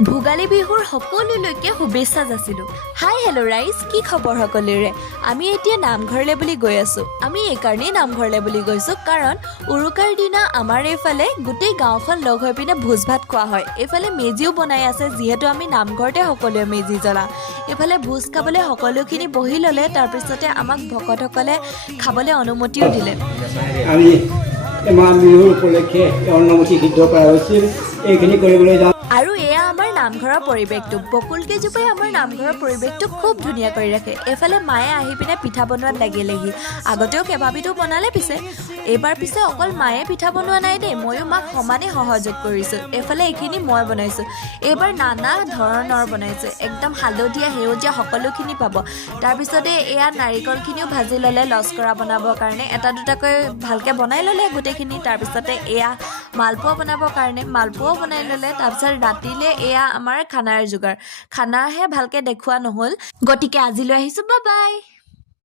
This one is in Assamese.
ভোগালী বিহুৰ সকলোলৈকে শুভেচ্ছা যাচিলোঁ। হাই হেল্ল' ৰাইজ, কি খবৰ সকলোৰে? আমি এতিয়া নামঘৰলৈ বুলি গৈ আছোঁ। আমি এইকাৰণেই নামঘৰলৈ বুলি গৈছোঁ কাৰণ উৰুকাৰ দিনা আমাৰ এইফালে গোটেই গাঁওখন লগ হৈ পিনে ভোজ ভাত খোৱা হয়। এইফালে মেজিও বনাই আছে, যিহেতু আমি নামঘৰতে সকলোৱে মেজি জ্বলাওঁ। এইফালে ভোজ খাবলৈ সকলোখিনি বহি ল'লে, তাৰপিছতে আমাক ভকতসকলে খাবলৈ অনুমতিও দিলে। আমি মাঘ বিহুৰ উপলক্ষে অন্নমুঠি সিদ্ধ কৰা হৈছিল, এইখিনি কৰিবলৈ যাওঁ। আৰু এয়া আমাৰ নামঘৰৰ পৰিৱেশটো। বকুল কেইজোপাই আমাৰ নামঘৰৰ পৰিৱেশটো খুব ধুনীয়া কৰি ৰাখে। এইফালে মায়ে আহি পিনে পিঠা বনোৱাত লাগিলেহি। আগতেও কেইবাবিধো বনালে, এইবাৰ অকল মায়ে পিঠা বনোৱা নাই দেই, ময়ো মাক সমানে সহযোগ কৰিছোঁ। এইফালে এইখিনি মই বনাইছোঁ। এইবাৰ নানা ধৰণৰ বনাইছোঁ, একদম হালধীয়া সেউজীয়া সকলোখিনি পাব। তাৰপিছতে এয়া নাৰিকলখিনিও ভাজি ল'লে লস্কৰা বনাবৰ কাৰণে, এটা দুটাকৈ ভালকৈ বনাই ল'লে গোটেইখিনি। তাৰপিছতে এয়া মালপোৱা বনাবৰ কাৰণে মালপোৱাও বনাই ল'লে। তাৰপিছত ৰাতিলে এয়া আমাৰ খানাৰ যোগাৰ। খানাহে ভালকৈ দেখুওৱা নহ'ল, গতিকে আজিলৈ আহিছোঁ, বাই বাই।